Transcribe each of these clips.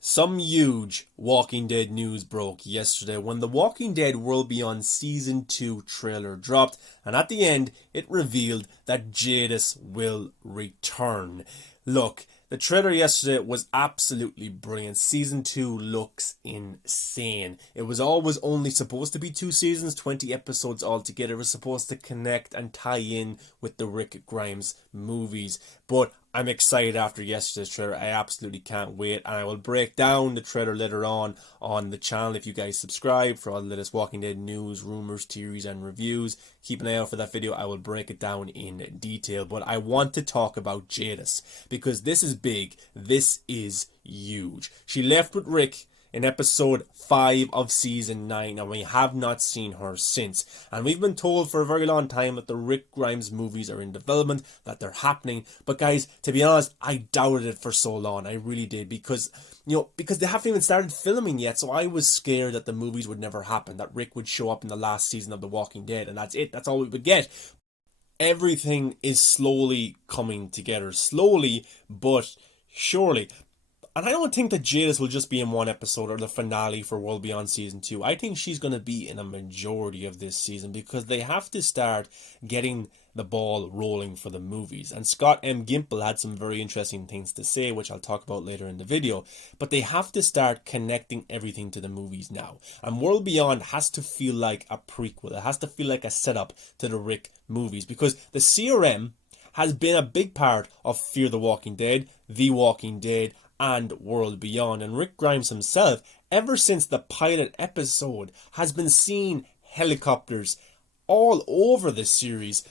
Some huge Walking Dead news broke yesterday when the Walking Dead World Beyond Season 2 trailer dropped, and at the end it revealed that Jadis will return. Look, the trailer yesterday was absolutely brilliant. Season 2 looks insane. It was always only supposed to be 2 seasons, 20 episodes altogether. It was supposed to connect and tie in with the Rick Grimes movies. But I'm excited after yesterday's trailer. I absolutely can't wait. And I will break down the trailer later on the channel. If you guys subscribe for all the latest Walking Dead news, rumors, theories, and reviews, keep an eye out for that video. I will break it down in detail. But I want to talk about Jadis because this is big. This is huge. She left with Rick in episode 5 of season 9, and we have not seen her since. And we've been told for a very long time that the Rick Grimes movies are in development, that they're happening. But guys, to be honest, I doubted it for so long. I really did, because they haven't even started filming yet. So I was scared that the movies would never happen, that Rick would show up in the last season of The Walking Dead, and that's it. That's all we would get. Everything is slowly coming together, slowly but surely. And I don't think that Jadis will just be in one episode or the finale for World Beyond Season 2. I think she's going to be in a majority of this season because they have to start getting the ball rolling for the movies. And Scott M. Gimple had some very interesting things to say, which I'll talk about later in the video. But they have to start connecting everything to the movies now. And World Beyond has to feel like a prequel. It has to feel like a setup to the Rick movies, because the CRM has been a big part of Fear the Walking Dead, The Walking Dead, and World Beyond. And Rick Grimes himself, ever since the pilot episode, has been seeing helicopters all over the series,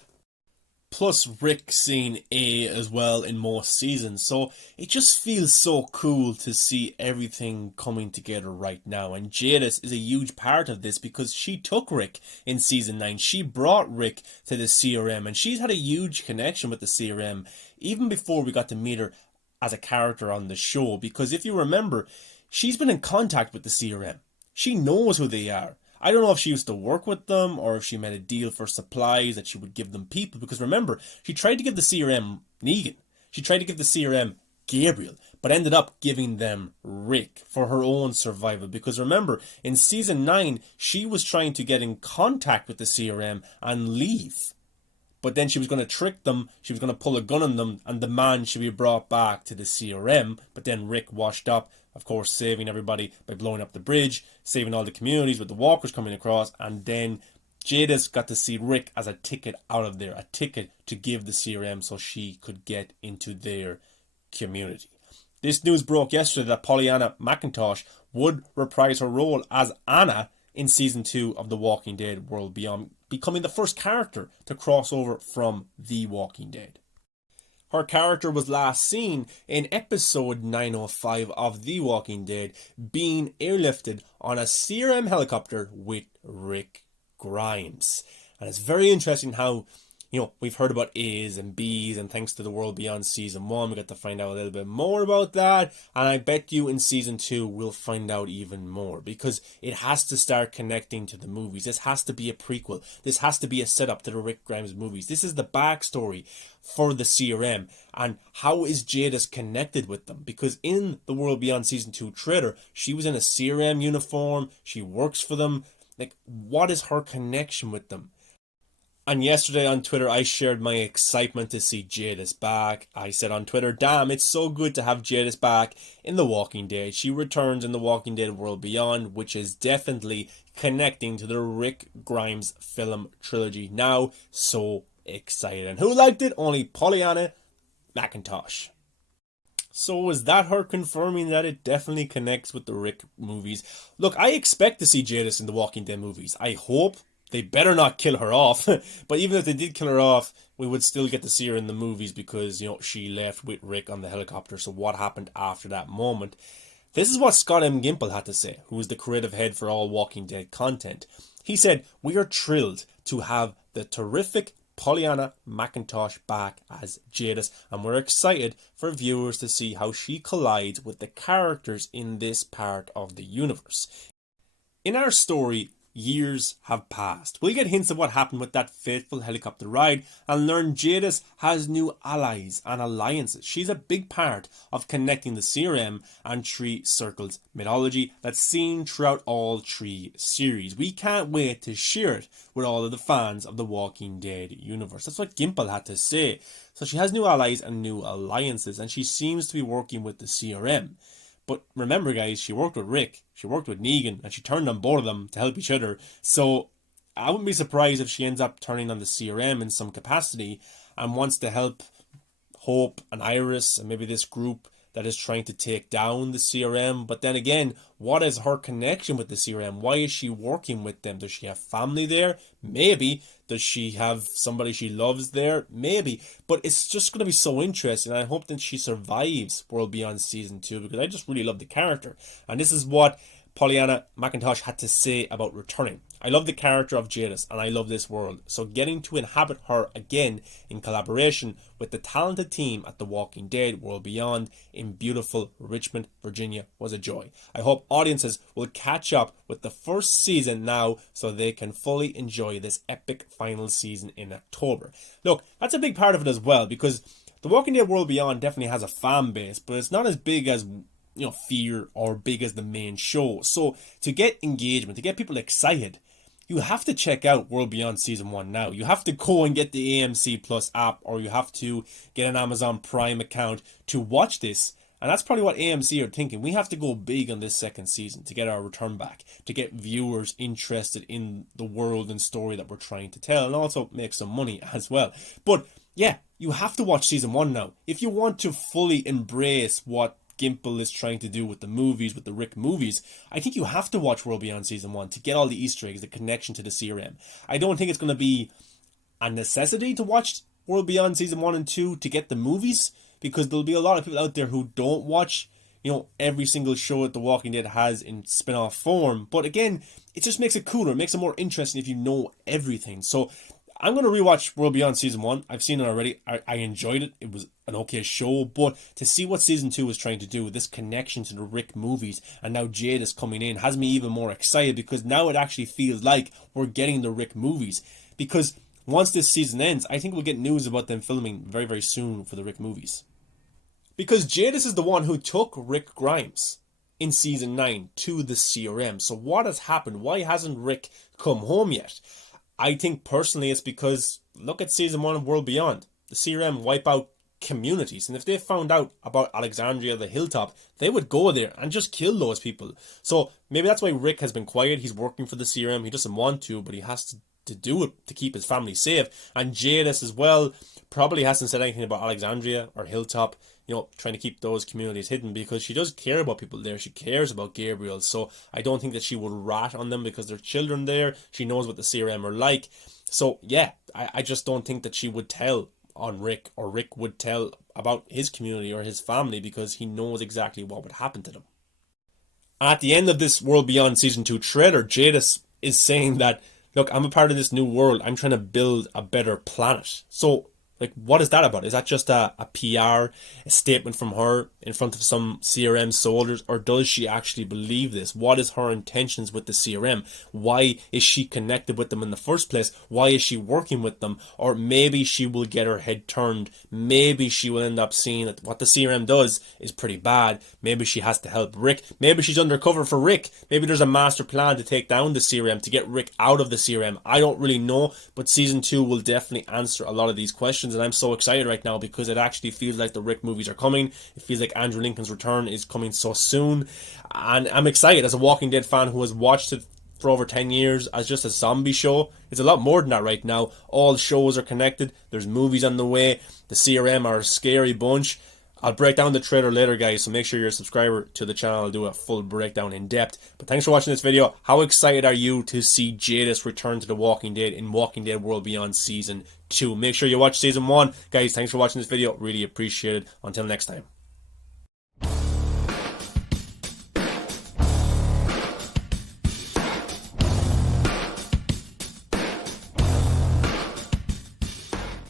plus Rick seeing A as well in most seasons. So it just feels so cool to see everything coming together right now. And Jadis is a huge part of this because she took Rick in season 9. She brought Rick to the CRM, and she's had a huge connection with the CRM even before we got to meet her as a character on the show. Because if you remember, she's been in contact with the CRM. She knows who they are. I don't know if she used to work with them or if she made a deal for supplies that she would give them people. Because remember, she tried to give the CRM Negan. She tried to give the CRM Gabriel, but ended up giving them Rick for her own survival. Because remember, in season 9, she was trying to get in contact with the CRM and leave. But then she was going to trick them, she was going to pull a gun on them, and the man should be brought back to the CRM. But then Rick washed up, of course, saving everybody by blowing up the bridge, saving all the communities with the walkers coming across, and then Jadis got to see Rick as a ticket out of there, a ticket to give the CRM so she could get into their community. This news broke yesterday that Pollyanna McIntosh would reprise her role as Anna in season 2 of The Walking Dead World Beyond, becoming the first character to cross over from The Walking Dead. Her character was last seen in episode 905 of The Walking Dead, being airlifted on a CRM helicopter with Rick Grimes. And it's very interesting how, we've heard about A's and B's, and thanks to The World Beyond Season 1, we got to find out a little bit more about that. And I bet you in Season 2, we'll find out even more, because it has to start connecting to the movies. This has to be a prequel. This has to be a setup to the Rick Grimes movies. This is the backstory for the CRM. And how is Jadis connected with them? Because in The World Beyond Season 2 trailer, she was in a CRM uniform. She works for them. Like, what is her connection with them? And yesterday on Twitter, I shared my excitement to see Jadis back. I said on Twitter, damn, it's so good to have Jadis back in The Walking Dead. She returns in The Walking Dead World Beyond, which is definitely connecting to the Rick Grimes film trilogy. Now, so excited. And who liked it? Only Pollyanna McIntosh. So is that her confirming that it definitely connects with the Rick movies? Look, I expect to see Jadis in The Walking Dead movies. I hope. They better not kill her off. But even if they did kill her off, we would still get to see her in the movies because, she left with Rick on the helicopter. So what happened after that moment? This is what Scott M. Gimple had to say, who is the creative head for all Walking Dead content. He said, "We are thrilled to have the terrific Pollyanna McIntosh back as Jadis, and we're excited for viewers to see how she collides with the characters in this part of the universe. In our story, years have passed. We'll get hints of what happened with that fateful helicopter ride and learn Jadis has new allies and alliances. She's a big part of connecting the CRM and Three Circles mythology that's seen throughout all three series. We can't wait to share it with all of the fans of the Walking Dead universe. That's what Gimple had to say. So she has new allies and new alliances, and she seems to be working with the CRM. But remember, guys, she worked with Rick, she worked with Negan, and she turned on both of them to help each other. So I wouldn't be surprised if she ends up turning on the CRM in some capacity and wants to help Hope and Iris and maybe this group that is trying to take down the CRM. But then again, what is her connection with the CRM? Why is she working with them? Does she have family there? Maybe. Does she have somebody she loves there? Maybe. But it's just going to be so interesting. I hope that she survives World Beyond Season 2 because I just really love the character. And this is what Pollyanna McIntosh had to say about returning. I love the character of Jadis and I love this world. So getting to inhabit her again in collaboration with the talented team at The Walking Dead World Beyond in beautiful Richmond, Virginia was a joy. I hope audiences will catch up with the first season now so they can fully enjoy this epic final season in October. Look, that's a big part of it as well because The Walking Dead World Beyond definitely has a fan base, but it's not as big as Fear or big as the main show. So to get engagement, to get people excited, you have to check out World Beyond Season 1 now. You have to go and get the AMC Plus app, or you have to get an Amazon Prime account to watch this. And that's probably what AMC are thinking. We have to go big on this second season to get our return back, to get viewers interested in the world and story that we're trying to tell, and also make some money as well. But yeah, you have to watch Season 1 now. If you want to fully embrace what Gimple is trying to do with the movies, with the Rick movies, I think you have to watch World Beyond Season 1 to get all the Easter eggs, the connection to the CRM. I don't think it's going to be a necessity to watch World Beyond Season 1 and 2 to get the movies, because there'll be a lot of people out there who don't watch, every single show that The Walking Dead has in spin-off form. But again, it just makes it cooler, it makes it more interesting if you know everything. So I'm going to rewatch World Beyond Season 1. I've seen it already. I enjoyed it. It was an okay show. But to see what Season 2 is trying to do, this connection to the Rick movies, and now Jade is coming in, has me even more excited because now it actually feels like we're getting the Rick movies. Because once this season ends, I think we'll get news about them filming very, very soon for the Rick movies. Because Jadis is the one who took Rick Grimes in Season 9 to the CRM. So what has happened? Why hasn't Rick come home yet? I think personally it's because, look at Season 1 of World Beyond. The CRM wipe out communities, and if they found out about Alexandria, the hilltop, they would go there and just kill those people. So maybe that's why Rick has been quiet. He's working for the CRM. He doesn't want to, but he has to do it to keep his family safe. And Jadis as well probably hasn't said anything about Alexandria or Hilltop, trying to keep those communities hidden, because she does care about people there. She cares about Gabriel. So I don't think that she would rat on them because there are children there. She knows what the CRM are like. So yeah, I just don't think that she would tell on Rick, or Rick would tell about his community or his family, because he knows exactly what would happen to them. At the end of this World Beyond Season 2 trailer, Jadis is saying that, look, I'm a part of this new world. I'm trying to build a better planet. So what is that about? Is that just a PR, a statement from her in front of some CRM soldiers, or does she actually believe this? What is her intentions with the CRM? Why is she connected with them in the first place? Why is she working with them? Or maybe she will get her head turned. Maybe she will end up seeing that what the CRM does is pretty bad. Maybe she has to help Rick. Maybe she's undercover for Rick. Maybe there's a master plan to take down the CRM, to get Rick out of the CRM. I don't really know, but Season 2 will definitely answer a lot of these questions. And I'm so excited right now because it actually feels like the Rick movies are coming. It feels like Andrew Lincoln's return is coming so soon, and I'm excited as a Walking Dead fan who has watched it for over 10 years as just a zombie show. It's a lot more than that right now. All shows are connected. There's movies on the way. The CRM are a scary bunch. I'll break down the trailer later, guys, so make sure you're a subscriber to the channel. I'll do a full breakdown in depth. But thanks for watching this video. How excited are you to see Jadis return to The Walking Dead in Walking Dead World Beyond Season 2? Make sure you watch Season 1. Guys, thanks for watching this video. Really appreciate it. Until next time.